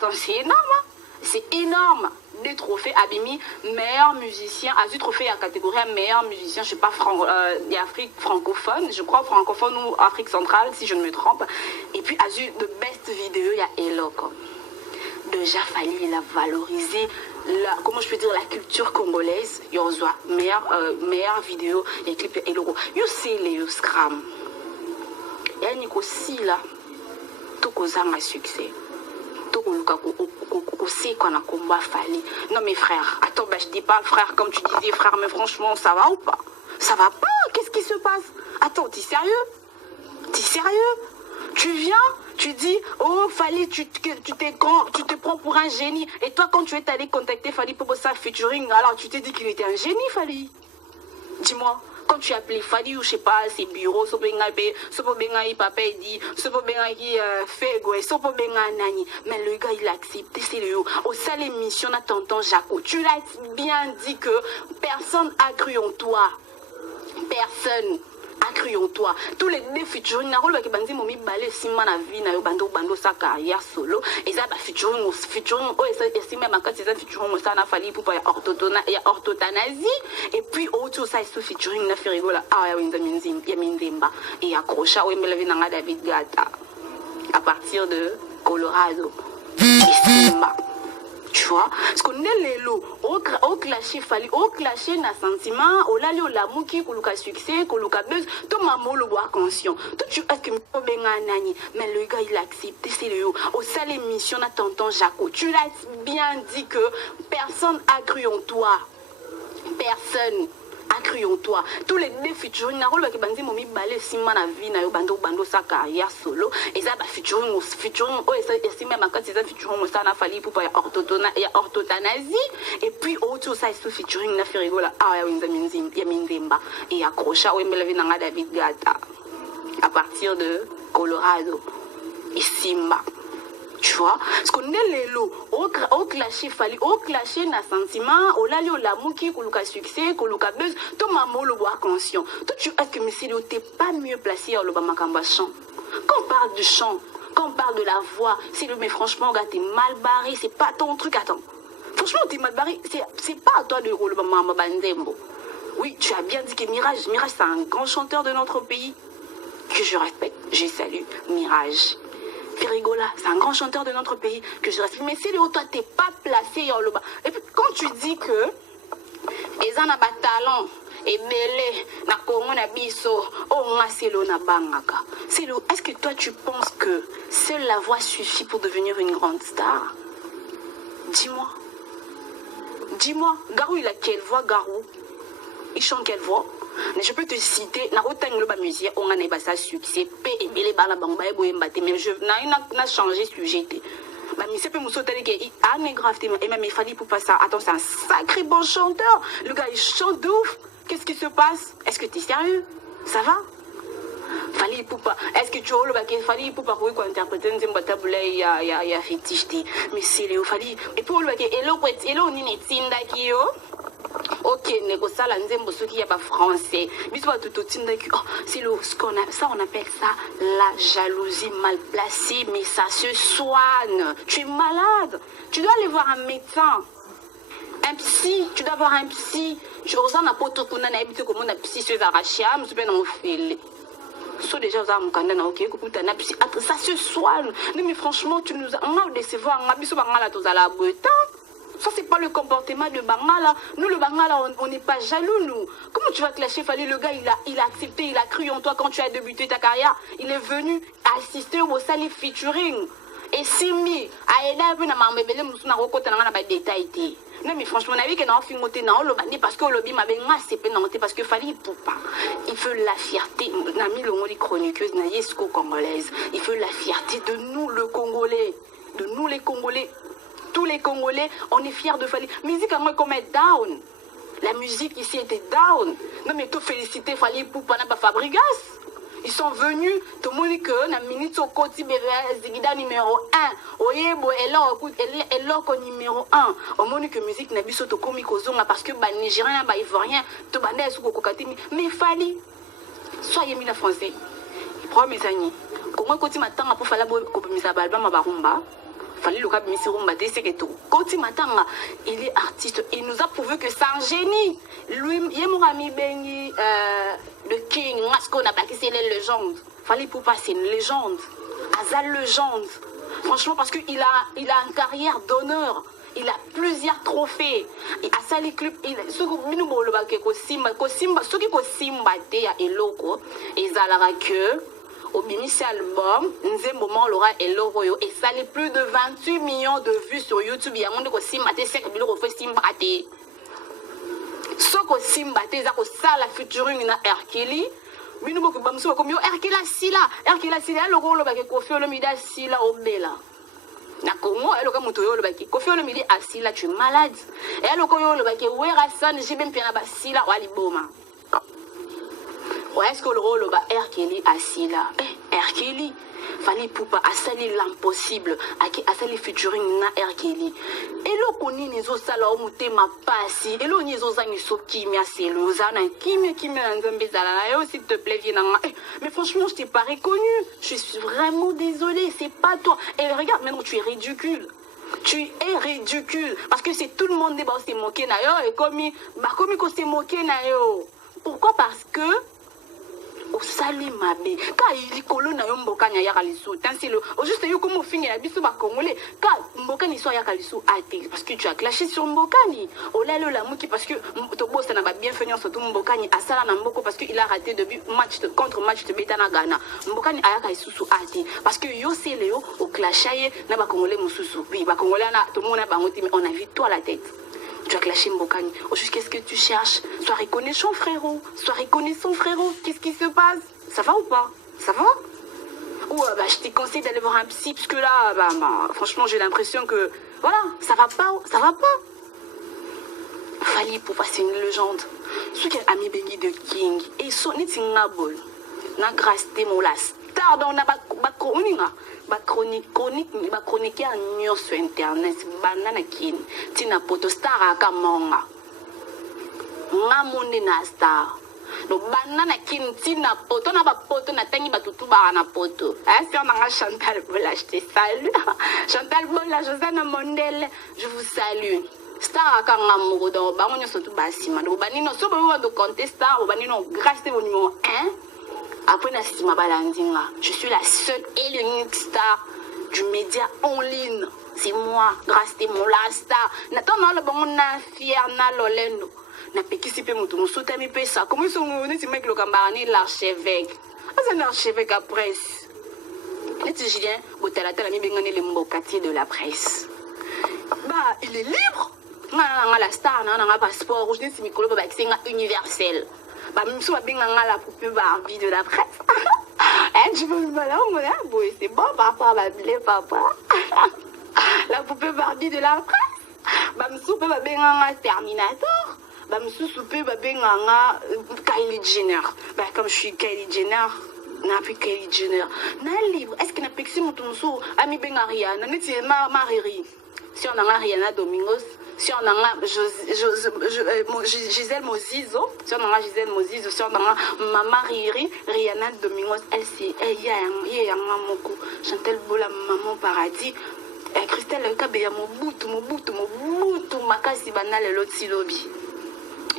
Attends, c'est énorme, hein? C'est énorme. Des trophées Abimi, meilleur musicien, a eu trophée à catégorie meilleur musicien, je sais pas, d'Afrique francophone, je crois francophone ou Afrique centrale, si je ne me trompe. Et puis, a eu de best vidéo, il y a Eloko. Déjà, il a valorisé, comment je peux dire, la culture congolaise. Il y a meilleure vidéo, il y a clip Eloko. You see les Scram. Il y a Nico si là, tout cause un succès. Non mais frère, attends, je dis pas frère comme tu disais frère, mais franchement ça va ou pas? Ça va pas? Qu'est-ce qui se passe? Attends, t'es sérieux? T'es sérieux? Tu viens, tu dis, oh Fally, tu te prends pour un génie. Et toi quand tu es allé contacter Fally pour ça featuring, alors tu t'es dit qu'il était un génie Fally? Dis-moi. Quand tu appelles Fally ou je sais pas, ses bureaux, papa dit, mais le gars il a accepté, c'est le haut. Au salle émission, à tonton Jaco, tu l'as bien dit que personne n'a cru en toi. Personne a cru en toi. Tous les deux featuring, qui bandi momi balé sima na vie na yo bando sa carrière solo. Et ça featuring, oh et c'est même quand c'est ça featuring ça na Fally pour ya orthothanasie. Et puis autour ça c'est featuring na Ferigola ah ya Minzimba et accrocha ouais mais la vie na David Gata à partir de Colorado. Et Simba. Tu vois, parce qu'on est les lots, au clasher Fally, au clasher na sentiment, au lali au l'amour qui a succès, a buzz, tout maman le boit conscient. Tout tu as que mais le gars il a accepté, c'est le haut. Au salle émission, à tonton Jaco, tu l'as bien dit que personne n'a cru en toi. Personne a cru en toi. Tous les deux featuring, qui bandi momi balé sima na vie na yo bando sa carrière solo. Et ça featuring, oh et c'est même quand c'est ça featuring ça na Fally pour ya orthothanasie. Et puis autour ça c'est featuring na Ferigola ah ya Minzimba et accrocha ouais mais la vie na David Gata à partir de Colorado et Simba. Tu vois, parce qu'on est les lots, au clasher Fally, au clasher na sentiment, au lali au l'amour qui a succès, a buzz, tout maman le boit conscient. Tout tu as que monsieur t'es pas mieux placé au Lobamakamba chant. Quand on parle du chant, quand on parle de la voix, c'est le mais franchement gars t'es mal barré, c'est pas ton truc, attends. Franchement t'es mal barré, c'est pas à toi de le Lobamakamba. Oui, tu as bien dit que Mirage c'est un grand chanteur de notre pays que je respecte, je salue Mirage. Ferigola, c'est un grand chanteur de notre pays que je respecte. Mais si toi, t'es pas placé en le bas. Et puis quand tu dis que les gens n'ont pas talent, et belé, na Congo na biso, oh ngaselo na bangaka. Est-ce que toi tu penses que seule la voix suffit pour devenir une grande star? Dis-moi. Dis-moi, Garou il a quelle voix Garou? Il chante quelle voix? Mais je peux te citer, na autant le musique, on a n'est pas ça succès, paix et belle bala bamba et boé mbaté, mais je n'a changé sujet. Bah, mais c'est pas mon sauter qui a un grave et même il fallait pour pas ça. Attends, c'est un sacré bon chanteur. Le gars il chante de ouf. Qu'est-ce qui se passe? Est-ce que t'es sérieux? Ça va? Fallait pour pas. Est-ce que tu as le baquet? Fallait pour pas quoi interpréter une boîte il y a fétiche. Mais c'est le fallait. Et pour le baquet, hello on est tinda qui yo. Ok, négocia la nzembo ceux qui a pas français. Mais toi tout c'est ça on appelle ça la jalousie mal placée, mais ça se soigne. Tu es malade. Tu dois aller voir un médecin. Un psy, tu dois voir un psy. Je ressens na poto kuna na habité comme on a psy sur arraché, me suis bien en fait. So déjà vous avez mon candidat ok écoute na psy. Ça se soigne. Non mais franchement tu nous on a décevoir, on a biso bangala to za la beauté. Ça, c'est pas le comportement de Bangala. Nous, le Bangala, on n'est pas jaloux, nous. Comment tu vas clasher Fally? Le gars, il a accepté, il a cru en toi quand tu as débuté ta carrière. Il est venu assister au Sali featuring. Et Simi, non, mais franchement, on a vu qu'il y a un film parce que le lobby m'a parce que Fally, il veut la fierté. On a mis le mot de chroniqueuse, congolaise. Il veut la fierté de nous, le Congolais. De nous, les Congolais. Tous les Congolais, on est fiers de Fally. Musique à moi comme est down. La musique ici était down. Non mais tout féliciter Fally pour pas Fabrigas. Ils sont venus, tout le monde dit que la minute au côté Zigida numéro 1. Oyebo est là numéro 1. Au monde que musique n'a biso to komi kozonga parce que bah Nigérien bah Ivoirien tout bandé sous kokatimi. Mais Fally, soyez mis la français. Pro mes amis. Comment côté matin pour Fally ko misa balba ma barumba. Fallait le cas c'est que tout. Quand il est artiste, il nous a prouvé que c'est un génie. Lui, il est mon ami Benny, le King, ce qu'on a bâti, c'est les légendes. Fallait pour passer une légende. Azal légende. Franchement, parce qu'il a une carrière d'honneur. Il a plusieurs trophées. Et à ça, les clubs, ceux qui au Bimisi album, Nzembo Laura et Loroyo, et ça les plus de 28 millions de vues sur YouTube. Il y a un monde qui s'est c'est que le refait Simbate. Ce que Simbate, c'est que ça la featuring na Erkeli. Mais nous, comme ça, comme yo Erkela Sila, le rôle de Kofi Olomide Sila Obela. Na Congo, elle a monté le baki. Kofi Olomide Sila, tu es malade. Et elle a le baki. Wera San, j'ai même piana Sila Waliboma. Est-ce que le rôle de Erkeli assis là? Erkeli, fallait pour pas assalir l'impossible, assalir featuring na Erkeli. Et là, on y est aux salons, on est ma passi. Et là, on y est aux amis qui m'y a cellulose, qui m'y a un s'il te plaît, viens. Mais franchement, je t'ai pas reconnu. Je suis vraiment désolée, c'est pas toi. Et regarde, maintenant, tu es ridicule. Tu es ridicule. Parce que c'est tout le monde débat, c'est moqué na yo. Et comme qu'on s'est moqué na yo. Pourquoi? Parce que au sali mabe ka ili kolona yo mboka nya ya kalisu tansi le au juste yo comme fingi la biso ba congolais ka mboka ni so ya kalisu ate parce que tu as clashé sur mboka ni olalo la muki parce que to boss na ba bienvenue surtout mboka ni asala na mboko parce que il a raté depuis match contre match de beta na Ghana mboka ni aya kalisusu ate parce que yo c'est léo au clashaye na ba congolais mususu oui ba congolais na to mona ba ngoti mais on a vu toi la tête. Tu as clashé Mbokani. Oh, qu'est-ce que tu cherches? Sois reconnaissant, frérot. Sois reconnaissant, frérot. Qu'est-ce qui se passe? Ça va ou pas? Ça va? Ou bah, je te conseille d'aller voir un psy, parce que là, franchement, j'ai l'impression que, voilà, ça va pas. Ça va pas. Fallait pour passer une légende. Ce qui est ami Bengi de King. Et son itingabol. Na grâce de mon la star dans la chronique à sur internet banana kin tina poto star akamonga ngamunde na star no banana kin tina poto na ba poto na tangi batutu ba na poto si on a Chantal Bola je te salue Chantal Bola Josana Mondel je vous salue star akanga moko donc ba monyo surtout basima do banino so ba do contest star banino grâce au numéro 1. Après, je suis la seule et l'unique star du média en ligne. C'est moi, grâce à mon la star. N'attendons le bon, na fier, na lolendo. Na pékisipe moutou, souta mi pesa. Comment ils sont venus, c'est mec le camarade, l'archevêque. C'est un archevêque à presse. Les Julien, Botala, mi bengane le mbokati de la presse. Bah, il est libre. La star, n'a pas passeport rouge, c'est micro, c'est universel. Bah, même si on a la poupée Barbie de la presse. Tu veux me là, c'est bon, papa, papa. La poupée Barbie de la presse. Bah, je suis un Terminator. Bah, je suis un Kylie Jenner. Bah, comme je suis Kylie Jenner, n'a plus Kylie Jenner. N'a livre, est-ce qu'il n'a pas que mon tonso, ami Ben Ariana, n'est-ce pas Marie? Si on a Ariana Domingos. Si on a Gisèle Mozizo, si on a Gisèle Mozizo, si on a Maman Riri, Rihanna Domingos, elle y a un mamoko, Chantal Bola, Maman Paradis, Christelle Kabeya, Mobutu, Makasi Banal, l'autre Silobi.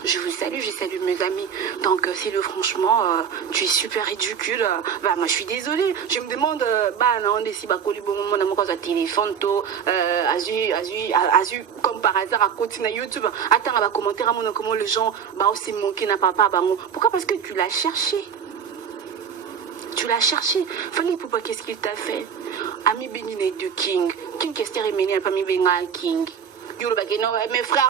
Je vous salue, je salue mes amis. Donc, si franchement, tu es super ridicule, bah, moi, je suis désolée. Je me demande, on est si, mon téléphone, comme par hasard, à côté de YouTube. Attends, on va commenter à mon comment les gens, aussi manqué n'a papa, pourquoi? Parce que tu l'as cherché. Tu l'as cherché. Fallait pour pas qu'est-ce qu'il t'a fait. Ami Benine de King. King, qu'est-ce qu'il t'a remené à pas mi Benga King? Mes frères.